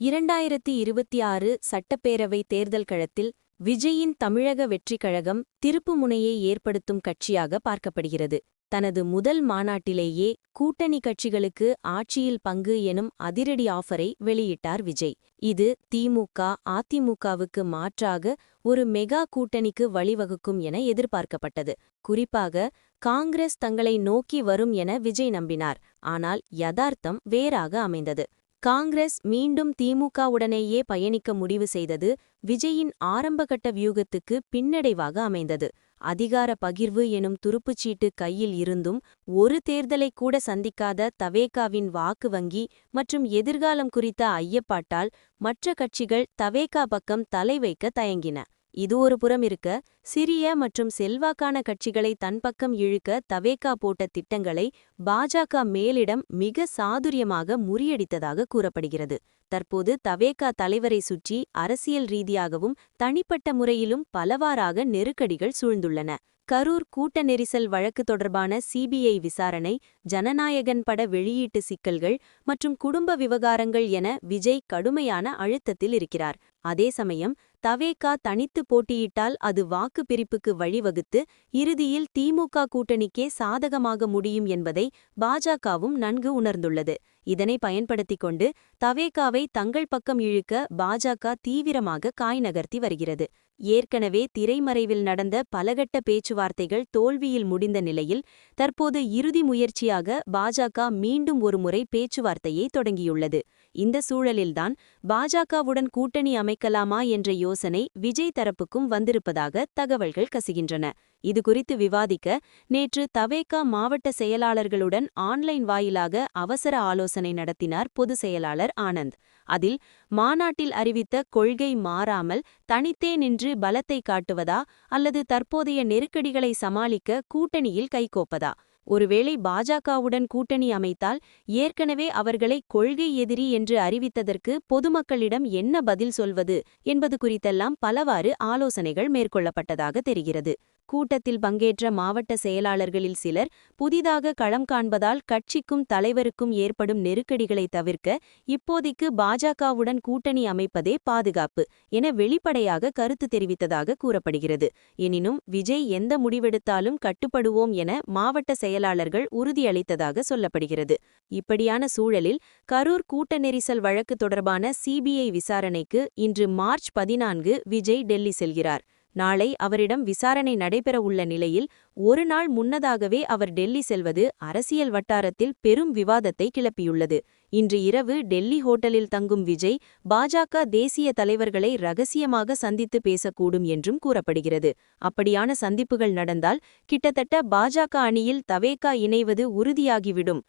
2026 சட்டப்பேரவை தேர்தல் களத்தில் விஜயின் தமிழக வெற்றிக் கழகம் திருப்புமுனையை ஏற்படுத்தும் கட்சியாக பார்க்கப்படுகிறது. தனது முதல் மாநாட்டிலேயே கூட்டணி கட்சிகளுக்கு ஆட்சியில் பங்கு எனும் அதிரடி ஆஃபரை வெளியிட்டார் விஜய். இது திமுக, அதிமுகவுக்கு மாற்றாக ஒரு மெகா கூட்டணிக்கு வழிவகுக்கும் என எதிர்பார்க்கப்பட்டது. குறிப்பாக காங்கிரஸ் தங்களை நோக்கி வரும் என விஜய் நம்பினார். ஆனால் யதார்த்தம் வேறாக அமைந்தது. காங்கிரஸ் மீண்டும் திமுகவுடனேயே பயணிக்க முடிவு செய்தது விஜயின் ஆரம்பகட்ட வியூகத்துக்கு பின்னடைவாக அமைந்தது. அதிகார பகிர்வு எனும் துருப்புச்சீட்டு கையில் இருந்தும் ஒரு தேர்தலை கூட சந்திக்காத தவேகாவின் வாக்கு வங்கி மற்றும் எதிர்காலம் குறித்த ஐயப்பாட்டால் மற்ற கட்சிகள் தவேகா பக்கம் தலை வைக்க தயங்கின. இது ஒரு புறம் இருக்க, சிறிய மற்றும் செல்வாக்கான கட்சிகளை தன் பக்கம் இழுக்க தவேகா போட்ட திட்டங்களை பாஜக மேலிடம் மிக சாதுரியமாக முறியடித்ததாக கூறப்படுகிறது. தற்போது தவேகா தலைவரை சுற்றி அரசியல் ரீதியாகவும் தனிப்பட்ட முறையிலும் பலவாறாக நெருக்கடிகள் சூழ்ந்துள்ளன. கரூர் கூட்ட நெரிசல் வழக்கு தொடர்பான சிபிஐ விசாரணை, ஜனநாயகன் பட வெளியீட்டு சிக்கல்கள் மற்றும் குடும்ப விவகாரங்கள் என விஜய் கடுமையான அழுத்தத்தில் இருக்கிறார். அதே சமயம் தவேகா தனித்து போட்டியிட்டால் அது வாக்கு பிரிப்புக்கு வழிவகுத்து இறுதியில் திமுக கூட்டணிக்கே சாதகமாக முடியும் என்பதை பாஜகவும் நன்கு உணர்ந்துள்ளது. இதனை பயன்படுத்திக் கொண்டு தவேகாவை தங்கள் பக்கம் இழுக்க பாஜக தீவிரமாக காய் நகர்த்தி வருகிறது. ஏற்கனவே திரைமறைவில் நடந்த பலகட்ட பேச்சுவார்த்தைகள் தோல்வியில் முடிந்த நிலையில் தற்போது இறுதி முயற்சியாக பாஜக மீண்டும் ஒருமுறை பேச்சுவார்த்தையை தொடங்கியுள்ளது. இந்த சூழலில்தான் பாஜகவுடன் கூட்டணி அமைக்கலாமா என்ற யோசனை விஜய் தரப்புக்கும் வந்திருப்பதாக தகவல்கள் கசிகின்றன. இதுகுறித்து விவாதிக்க நேற்று தவேகா மாவட்ட செயலாளர்களுடன் ஆன்லைன் வாயிலாக அவசர ஆலோசனை நடத்தினார் பொதுச் செயலாளர் ஆனந்த். அதில் மாநாட்டில் அறிவித்த கொள்கை மாறாமல் தனித்தே நின்று பலத்தை காட்டுவதா அல்லது தற்போதைய நெருக்கடிகளை சமாளிக்க கூட்டணியில் கைகோப்பதா? ஒருவேளை பாஜகவுடன் கூட்டணி அமைத்தால் ஏற்கனவே அவர்களை கொள்கை எதிரி என்று அறிவித்ததற்கு பொதுமக்களிடம் என்ன பதில் சொல்வது என்பது குறித்தெல்லாம் பலவாறு ஆலோசனைகள் மேற்கொள்ளப்பட்டதாக தெரிகிறது. கூட்டத்தில் பங்கேற்ற மாவட்ட செயலாளர்களில் சிலர் புதிதாக களம் காண்பதால் கட்சிக்கும் தலைவருக்கும் ஏற்படும் நெருக்கடிகளை தவிர்க்க இப்போதைக்கு பாஜகவுடன் கூட்டணி அமைப்பதே பாதுகாப்பு என வெளிப்படையாக கருத்து தெரிவித்ததாக கூறப்படுகிறது. எனினும் விஜய் எந்த முடிவெடுத்தாலும் கட்டுப்படுவோம் என மாவட்ட செயலாளர்கள் உறுதியளித்ததாக சொல்லப்படுகிறது. இப்படியான சூழலில் கரூர் கூட்ட நெரிசல் வழக்கு தொடர்பான சிபிஐ விசாரணைக்கு இன்று மார்ச் 14 விஜய் டெல்லி செல்கிறார். நாளை அவரிடம் விசாரணை நடைபெற உள்ள நிலையில் ஒரு நாள் முன்னதாகவே அவர் டெல்லி செல்வது அரசியல் வட்டாரத்தில் பெரும் விவாதத்தை கிளப்பியுள்ளது. இன்று இரவு டெல்லி ஹோட்டலில் தங்கும் விஜய் பாஜக தேசிய தலைவர்களை ரகசியமாக சந்தித்து பேசக்கூடும் என்றும் கூறப்படுகிறது. அப்படியான சந்திப்புகள் நடந்தால் கிட்டத்தட்ட பாஜக அணியில் தவேகா இணைவது உறுதியாகிவிடும்.